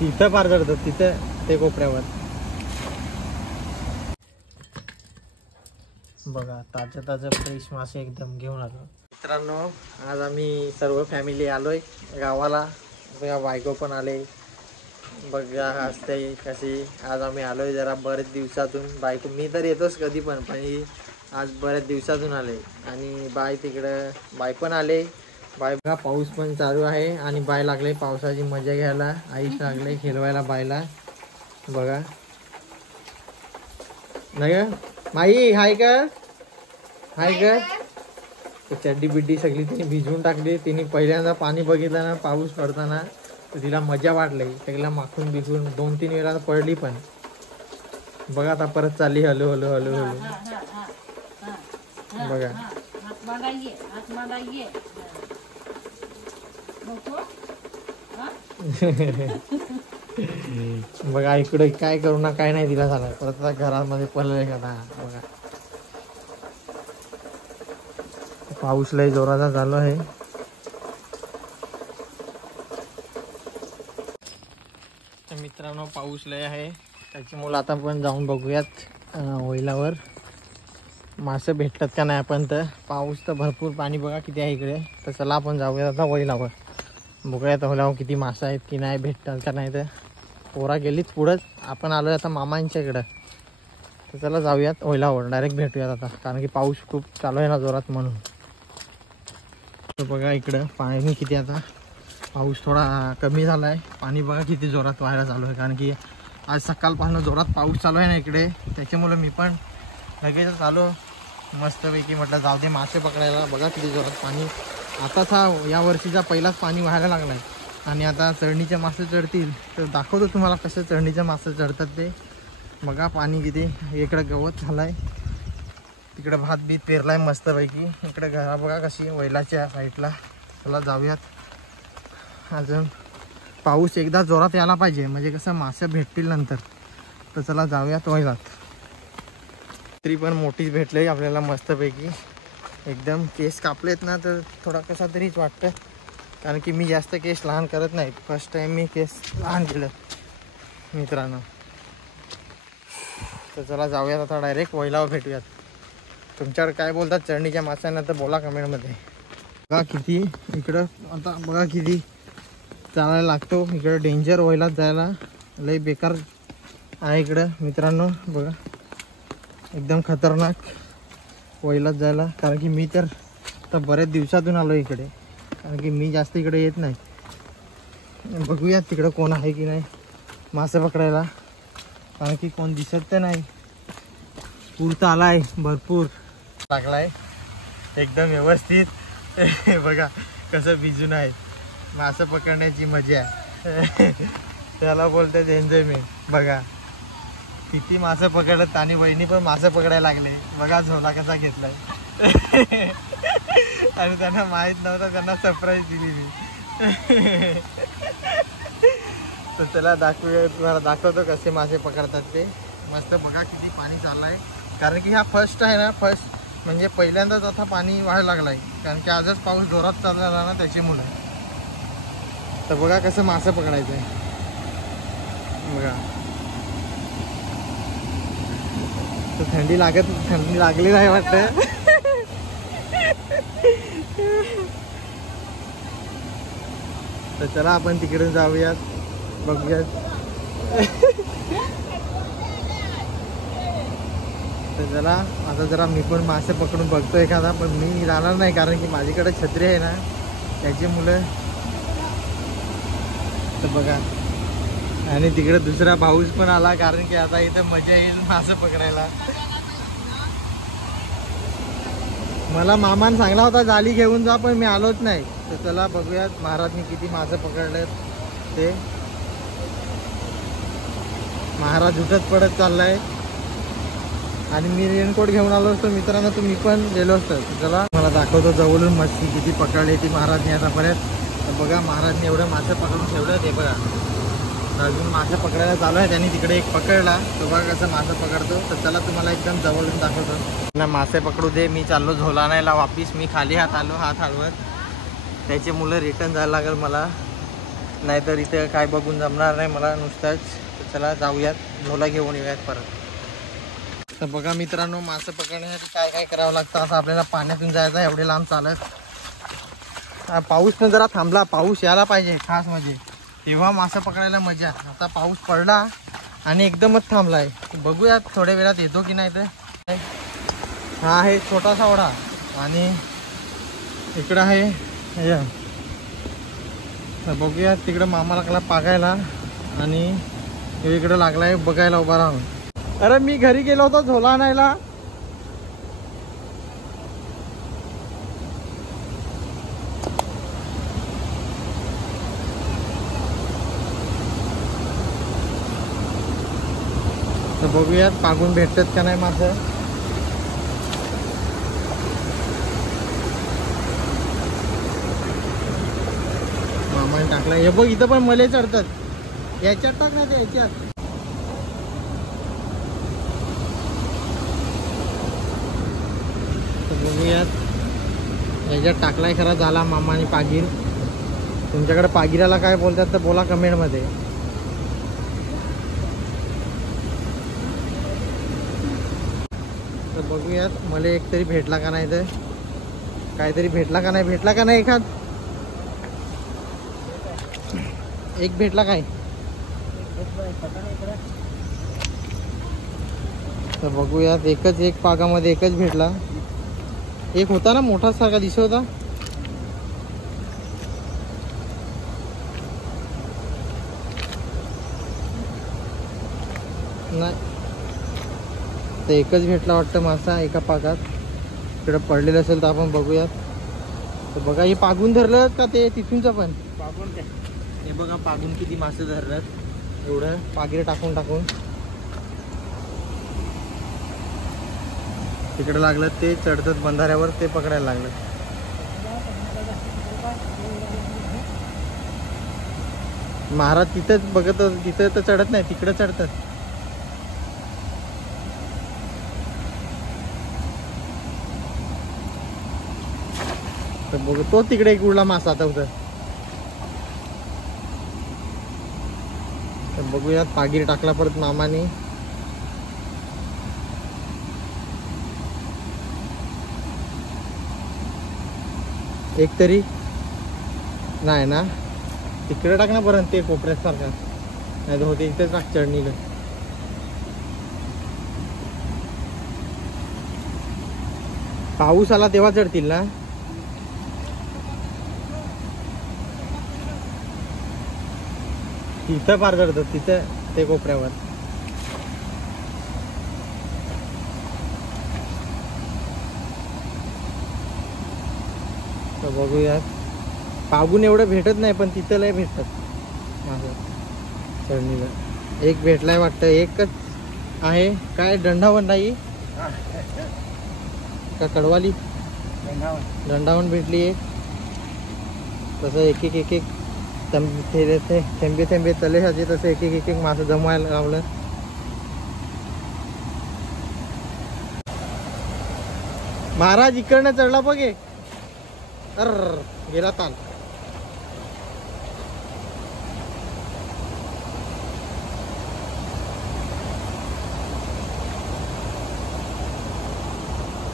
तिथं फार चढतात, तिथं ते कोपऱ्यावर बघा ताजे ताजे फ्रेश मासे एकदम घेऊन आलो. मित्रांनो आज आम्ही सर्व फॅमिली आलोय गावाला. बघा बायको पण आले, बघा असते कशी. आज आम्ही आलोय जरा बरेच दिवसातून. बायको मी तर येतोच कधी पण आज बऱ्याच दिवसातून आले. आणि बाय तिकडं बाय पण आले. बाय बघा पाऊस पण चालू आहे आणि बाय लागले पावसाची मजा घ्यायला. आईच लागले खेळवायला बायला. बघा नाही का माई हाय का, हाय का. चड्डी बिड्डी सगळी तिने भिजवून टाकली. तिने पहिल्यांदा पाणी बघितलं ना पाऊस पडताना, तर तिला मजा वाटली. सगळ्या माखून भिजून 2-3 वेळा पडली पण. बघा आता परत चालली हलू हलू हलू हलू. बघा बघा इकडे काय करू ना काय नाही तिला झालं. परत आता घरामध्ये पडले का ना. बघा पाऊस लय जोराचा चालू आहे. मित्रांनो पाऊस लय आहे, त्याच्यामुळे आता आपण जाऊन बघूयात ओइलावर मासे भेटतात का नाही. आपण तर पाऊस तर भरपूर पाणी बघा किती आहे इकडे. तर चला आपण जाऊयात आता ओइलावर, बघूयात ओइलावर किती मासे आहेत की नाही, भेटतात का नाही. तर पोरा गेलीच पुढंच, आपण आलोय आता मामांच्या इकडं. तर चला जाऊयात ओइलावर, डायरेक्ट भेटूयात आता, कारण की पाऊस खूप चालू आहे ना जोरात म्हणून. तर बघा इकडं पाणी किती, आता पाऊस थोडा कमी झाला आहे. पाणी बघा किती जोरात व्हायला चालू आहे, कारण की आज सकाळपासून जोरात पाऊस चालू आहे ना इकडे. त्याच्यामुळे मी पण लगेच आलो मस्तपैकी. म्हटलं जाऊ दे मासे पकडायला. बघा किती जोरात पाणी. आताच हा या वर्षीचा पहिलाच पाणी व्हायला लागला आहे. आणि आता चढणीचे मासे चढतील, तर दाखवतो तुम्हाला कसं चढणीचे मासे चढतात ते. बघा पाणी किती. इकडं गवत झालं आहे, तिकडे भात बीत पेरलाय मस्तपैकी. इकडे घरा बघा कशी वैलाच्या साईडला. चला जाऊयात. अजून पाऊस एकदा जोरात यायला पाहिजे, म्हणजे कसं मासे भेटतील नंतर. तर चला जाऊयात वैलात. तरी पण मोठीच भेटले आपल्याला मस्तपैकी. एकदम केस कापलेत ना, तर थोडा कसा तरीच वाटतं, कारण की मी जास्त केस लहान करत नाही. फर्स्ट टाइम मी केस लहान केलं मित्रांनो. तर चला जाऊयात आता डायरेक्ट वैलावर भेटूयात. तुमच्याकडे काय बोलतात चढणीच्या माशांना तर बोला कमेंटमध्ये. बघा किती इकडं आता बघा किती चालायला लागतो. इकडं डेंजर वैलात जायला लय बेकार आहे इकडं मित्रांनो. बघा एकदम खतरनाक वैलात जायला, कारण की मी तर बऱ्याच दिवसातून आलो इकडे, कारण की मी जास्त इकडे येत नाही. बघूयात तिकडं कोण आहे की नाही मासे पकडायला, कारण की कोण दिसत तर नाही. पूर तर आलाय भरपूर, लागलाय एकदम व्यवस्थित. बघा कसं भिजून आहे. मासे पकडण्याची मजा त्याला बोलतात एन्जॉयमेंट. बघा किती मासे पकडत, आणि वहिनी पण मासे पकडायला लागले. बघा झोला कसा घेतलाय. आणि त्यांना माहित नव्हतं, त्यांना सरप्राईज दिली मी. तर त्याला दाखवूया, तुम्हाला दाखवतो कसे मासे पकडतात ते. मस्त बघा किती पाणी चाललंय, कारण की हा फर्स्ट आहे ना. फर्स्ट म्हणजे पहिल्यांदाच आता पाणी व्हायला लागलाय, कारण की आजच पाऊस जोरात चालला ना त्याच्यामुळे. तर बघा कसं मासे पकडायचं आहे. बघा तर थंडी लागली नाही वाटतं. तर चला आपण तिकडून जाऊयात, बघूयात. तर चला आता जरा मी पण मासे पकडून बघतो एखादा, पण मी जाणार नाही, कारण की माझ्याकडे छत्री आहे ना त्याच्यामुळे. तर बघा आणि तिकडे दुसरा पाऊस पण आला, कारण की आता इथं मजा येईल मासे पकडायला. मला मामाने सांगला होता जाळी घेऊन जा, पण मी आलोच नाही. तर चला बघूयात महाराजने किती मासे पकडले ते. महाराज उठत पडत चाललाय, आणि मी रेनकोट घेऊन आलो असतो मित्रांनो, तुम्ही पण गेलो असतो. चला मला दाखवतो जवळून मच्छी किती पकडली ती महाराजने आतापर्यंत. तर बघा महाराजने एवढं मासे पकडून ठेवलं ते बघा. अजून मासे पकडायला चालू आहे. त्यांनी तिकडे एक पकडला, तो बघा कसं मासे पकडतो. तर चला तुम्हाला एकदम जवळून दाखवतो ना. मासे पकडू दे, मी चाललो झोला आणायला वापिस. मी खाली हात आलो, हात हलवत, त्याचे मुलं रिटर्न जायला लागेल मला. नाहीतर इथं काय बघून जमणार नाही मला नुसताच. तर चला जाऊयात, झोला घेऊन येऊयात परत. तर बघा मित्रांनो, मासे पकडण्यासाठी काय काय करावं लागतं. आता आपल्याला पाण्यातून जायचं आहे एवढे लांब चालत. पाऊस पण जरा थांबला, पाऊस यायला पाहिजे खास म्हणजे, तेव्हा मासे पकडायला मजा. आता पाऊस पडला आणि एकदमच थांबलाय. बघूयात थोड्या वेळात येतो की नाही. तर हा आहे छोटासा ओढा आणि इकडं आहे. तर बघूयात तिकडं मामा लागला पागायला आणि इकडं लागलाय बघायला उभा राहून. अरे मी घरी गेलो होतो झोला आणायला. तर बघूयात पागून भेटतात का नाही मासे. मामाने टाकलाय. हे बघ इथं पण मले चढतात. याच्यात टाक ना, ते याच्यात. तर बघूयात, याच्यात टाकलाय खरा. झाला मामाने पागीर. तुमच्याकडे पागिराला काय बोलतात तर बोला कमेंटमध्ये. तर बघूयात मला एक तरी भेटला का नाही. तर काहीतरी भेटला का नाही, भेटला का नाही एखाद. एक भेटला काय. तर बघूयात, एकच एक पागामध्ये एकच भेटला. एक होता ना मोठा सारखा दिसत होता. नाही, तर एकच भेटला वाटतं मासा एका पागात. इकडं पडलेलं असेल तर आपण बघूयात. तर बघा हे पागून धरलं का ते तिथूनचं पण पागून. हे बघा पागून किती मासे धरलं एवढं पागिरे टाकून टाकून. तिकडे लागलं ते चढतात बंधाऱ्यावर, ते पकडायला लागलं. महाराज तिथंच बघत, तिथं तर चढत नाही, तिकडं चढतात. तर बघ तो तिकडे एक उडला मासा आता उतर. तर बघूयात पागीर टाकला परत मामाने. एक तरी नाही ना, तिकडे टाक ना परत ते कोपऱ्यात सारखा. नाही तर होते इथेच टाक चढणीला. पाऊस आला तेव्हा चढतील ना. तिथं पार चढतात, तिथं ते कोपऱ्यावर. तर बघूयात, पागून एवढं भेटत नाही पण तिथं लय भेटतात माझं चढणीला. एक भेटलाय वाटतं, एकच आहे. काय दंडावण नाही का कडवाली. दंडावण भेटली एक. तसं एक एक एक एक थेंबे थेंबे तले साजे तसं एक एक एक मासं जमवायला लावलं. महाराज इकडनं चढला बघ एक. अर गेला ताल.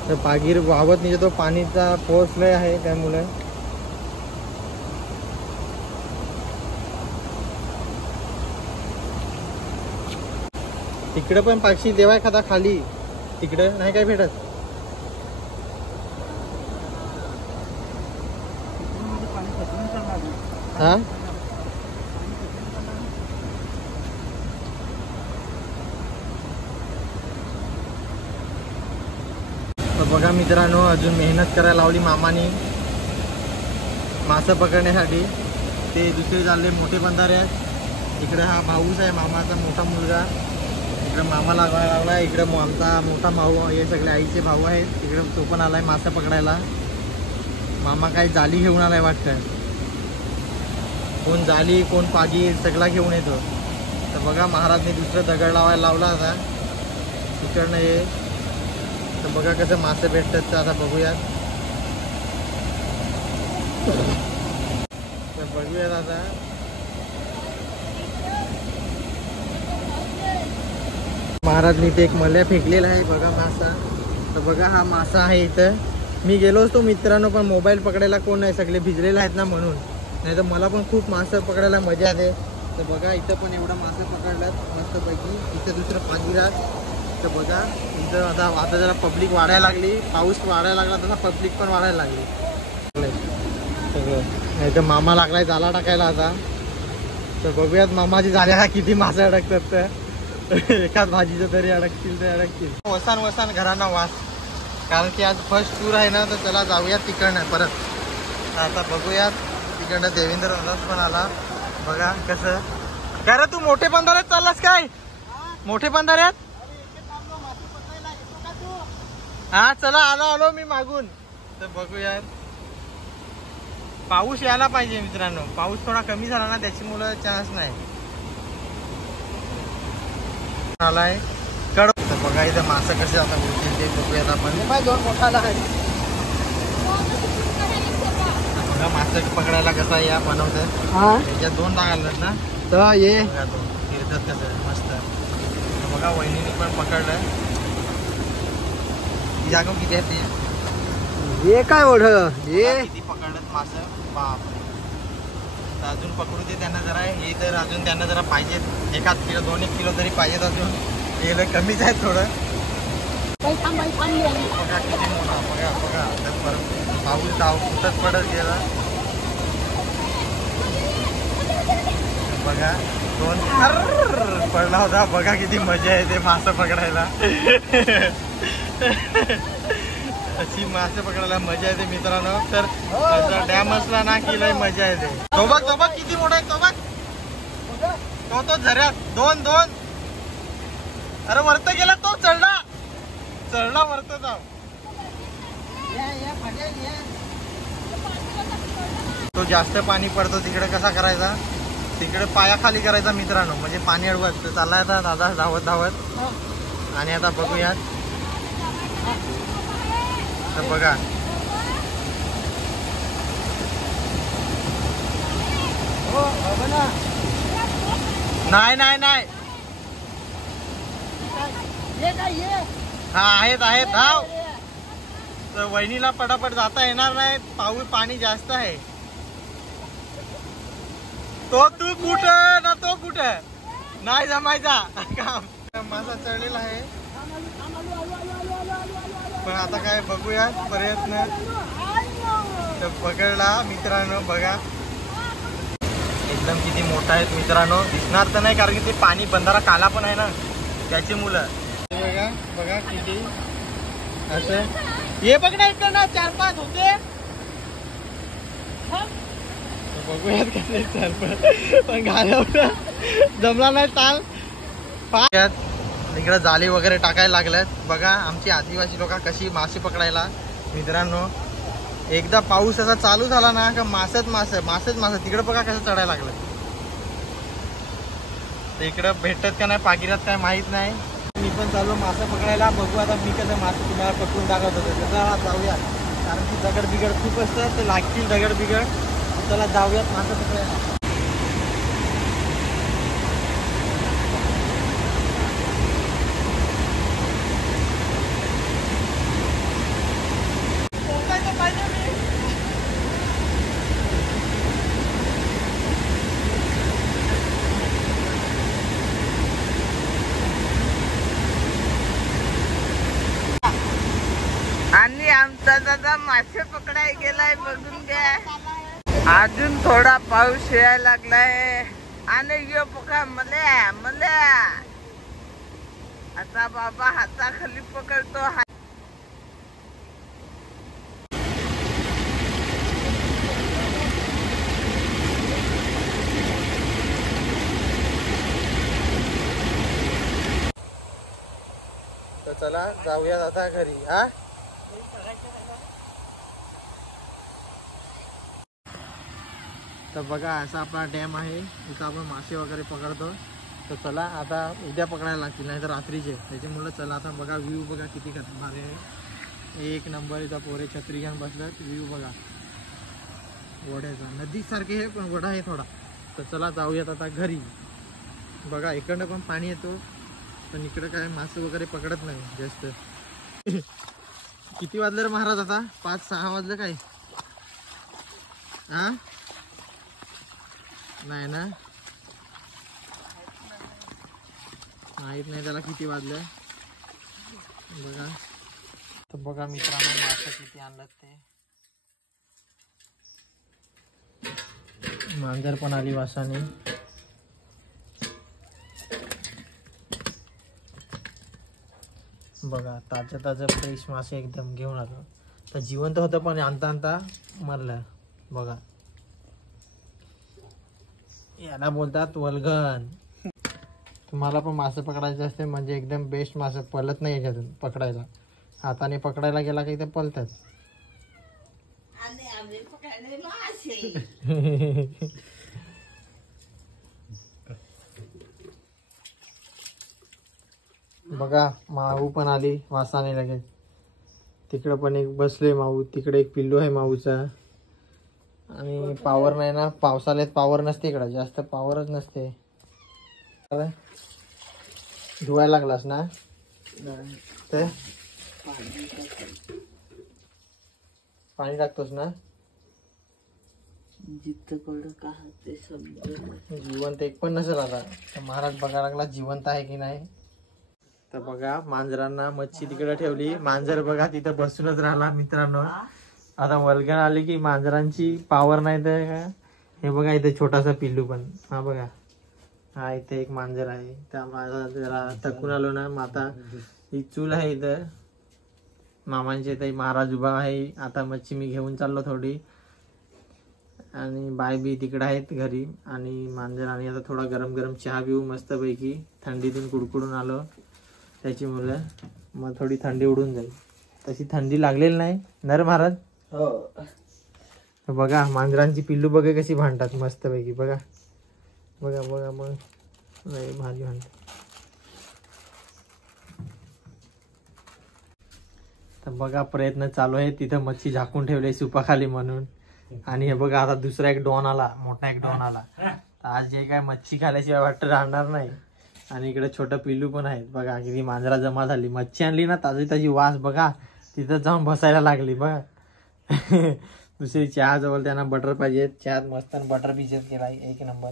तर पागीर वाहत नाही, तो पाणीचा फोर्स लय आहे त्यामुळे. तिकडे पण पाक्षी देवाय खाता खाली, तिकडे नाही काय भेटत. हा तर बघा मित्रांनो, अजून मेहनत करायला लावली मामानी मासे पकडण्यासाठी. ते दुसरे चालले मोठे बंधारे आहेत. इकडे हा भाऊच आहे मामाचा मोठा मुलगा. इकडे मामा लागायला लागला. इकडे आमचा मोठा भाऊ, हे सगळे आईचे भाऊ आहेत. तिकडे तो पण आलाय मासे पकडायला. मामा काही जाली घेऊन आलाय वाटतं. कोण जाली कोण पागी सगळा घेऊन येतो. तर बघा महाराजने दुसरं दगड लावायला लावला आता तिकडनं हे. तर बघा कसं मासे भेटतात तर आता बघूयात. तर बघूयात आता महाराजनी ते एक मल्या फेकलेला आहे बघा मासा. तर बघा हा मासा आहे इथं. मी गेलो असतो मित्रांनो, पण मोबाईल पकडायला कोण नाही, सगळे भिजलेले आहेत ना म्हणून. नाही तर मला पण खूप मासे पकडायला मजा येते. तर बघा इथं पण एवढा मासे पकडलात मस्तपैकी. इथं दुसरं पागिरात. तर बघा इथं आता जरा पब्लिक वाढायला लागली, पाऊस वाढायला लागला तसा पब्लिक पण वाढायला लागली सगळं. नाही तर मामा लागलाय जाला टाकायला आता. तर बघूयात मामाची जाळ्याला किती मासे अडकतात. तर एकाच भाजीचं तरी अडकतील तर अडकतील. वसान वसान घरांना वास, कारण की आज फर्स्ट टूर आहे ना. तर चला जाऊयात तिकडनं परत. आता बघूयात तिकडनं देवेंद्र दास पण आला. बघा कसं काय रे, तू मोठे बंधाऱ्यात चाललास काय? मोठे बंधाऱ्यात हा चला आलो मी मागून. तर बघूयात, पाऊस यायला पाहिजे मित्रांनो. पाऊस थोडा कमी झाला ना त्याच्यामुळे चान्स नाही आलाय कड. तर बघा इथं मासे कसे आता होतील ते बघूयात आपण. दोन मोठाला आहे बघा मासे पकडायला कसा या बनवतात. त्याच्यात दोन लागतात ना, तर ये दोन फिरतात कसं मस्त. तर बघा वहिनीने पण पकडलं. ही जागा किती आहेत ते? ये काय ओढ ये किती पकडलं मासे बापरे. तर अजून पकडू दे त्यांना जरा. हे तर अजून त्यांना जरा पाहिजेत, 1 किलो 2 किलो तरी पाहिजेत अजून. हे कमीच आहे थोडं. बघा किती मोठा. बघा बघा तर पाऊस कुठंच पडत गेला. बघा 2 पडला होता. बघा किती मजा येते मासे पकडायला. अशी मासे पकडायला मजा येते मित्रांनो. तर डॅम असला ना की लय मजा येते. तो बघ किती मोठा आहे. तो बघ तो झऱ्यात 2 अरे वरत गेला तो. चढला वरत जाऊ. तो जास्त पाणी पडतो तिकडे कसा करायचा, तिकडे पाया खाली करायचा मित्रांनो, म्हणजे पाणी अडवत. चाललाय आता दादा धावत. आणि आता बघूयात. तर बघा नाही हा आहेत धाव. तर वहिनीला पटापट जाता येणार नाही, पाणी जास्त आहे. तो तू कुठं ना तो कुठं नाही जमायचा काम. माझा चढलेला आहे पण आता काय बघूया प्रयत्न. तर पकडला मित्रांनो. बघा एकदम किती मोठा आहे मित्रांनो. दिसणार तर नाही कारण की ते पाणी बंधारा काला पण आहे ना त्याची मुलं. बघा किती असं. हे बघ ना इकडं ना 4-5 होते. बघूयात कसे 4-5 पण घालवलं जमला नाही. ताल इकडे जाळी वगैरे टाकायला लागल्यात. बघा आमची आदिवासी लोक कशी मासे पकडायला मित्रांनो. एकदा पाऊस असा चालू झाला ना का मासेच मासे. तिकडे बघा कसं चढायला लागलं. इकडं भेटतात का नाही पागिरात काय माहित नाही. मी पण चालू मासे पकडायला. बघू आता मी कसं मासे तुम्हाला पकडून टाकत होतो. चला जाऊया, कारण की दगड बिगड खूप असतात, ते लागतील दगड बिगड. चला जाऊयात मासे पकडायला. आणि आमचा दादा मासे पकडाय गेलाय बघून घ्या. अजून थोडा पाऊस यायला लागलाय आणि यो बघा मल्या आता बाबा हाताखाली पकडतो. तर चला जाऊयात आता घरी. हा तर बघा असा आपला डॅम आहे, इथं आपण मासे वगैरे पकडतो. तर चला आता उद्या पकडायला लागतील नाही तर रात्रीचे, त्याच्यामुळे चला आता बघा व्ह्यू बघा किती भारी आहे. 1 नंबर. इथं पोरे छत्री घेऊन बसल्यात. व्ह्यू बघा वड्याचा, नदीसारखे आहे पण वडा आहे थोडा. तर चला जाऊयात आता घरी. बघा इकडनं पण पाणी येतो. पण इकडे काय मासे वगैरे पकडत नाही जास्त. किती वाजले रे महाराज आता? 5-6 वाजले काय? हा नाही ना, माहित नाही त्याला किती वाजले बघा. तर बघा मित्रांनो मासे किती आणलं ते. मांजर पण आली वासाने. बघा ताजं ताजं फ्रेश मासे एकदम घेऊन आलो. तर जिवंत होतं पण आणता आणता मरलं बघा. याला बोलतात वल्गन. तुम्हाला पण मासे पकडायचे असते म्हणजे एकदम बेस्ट मासे पळत नाही याच्यातून पकडायला. हाताने पकडायला गेला की ते पळतात. बघा माऊ पण आली वासाने लगेच. तिकडं पण एक बसले माऊ, तिकडे एक पिल्लू आहे माऊचा. आणि पावर नाही ना, पावसाळ्यात पावर नसते इकडं, जास्त पावरच नसते. धुवायला लागलास ना ते? पाणी टाकतोस ना? जिवंत एक पण नसेल आता. तर महाराज बघायला लागला जिवंत आहे की नाही. तर बघा मांजरांना मच्छी तिकडे ठेवली. मांजर बघा तिथं बसूनच राहिला मित्रांनो. आता वल्गन आली की मांजरांची पावर नाही तर का. हे बघा इथे छोटासा पिल्लू पण. हा बघा, हा इथे एक मांजर आहे. त्या माझा जरा थकून आलो ना. माता ही चूल आहे इथं मामांची. इथे महाराज उभा आहे. आता मच्छी मी घेऊन चाललो थोडी. आणि बाय बी तिकडे आहेत घरी. आणि मांजर. आणि आता थोडा गरम गरम चहा पिऊ मस्तपैकी. थंडीतून कुडकुडून आलो त्याची मुलं. मग थोडी थंडी उडून जाईल. तशी थंडी लागलेली नाही नर महाराज. हो बघा मांजरांची पिल्लू बघा कशी भांडतात मस्तपैकी. बघा बघा बघा मग भारी भांडतात. तर बघा प्रयत्न चालू आहे. तिथं मच्छी झाकून ठेवली सुपाखाली म्हणून. आणि हे बघा आता दुसरा एक डॉन आला, मोठा एक डॉन आला. आज जे काय मच्छी खाल्याशिवाय वाटतं राहणार नाही. आणि इकडे छोटं पिल्लू पण आहेत बघा. किती मांजरा जमा झाली. मच्छी आणली ना ताजी ताजी वास बघा. तिथं जाऊन बसायला लागली बघा. दुसरी चहा जवळ त्यांना बटर पाहिजे. चहात मस्त बटर भिजत केला एक नंबर.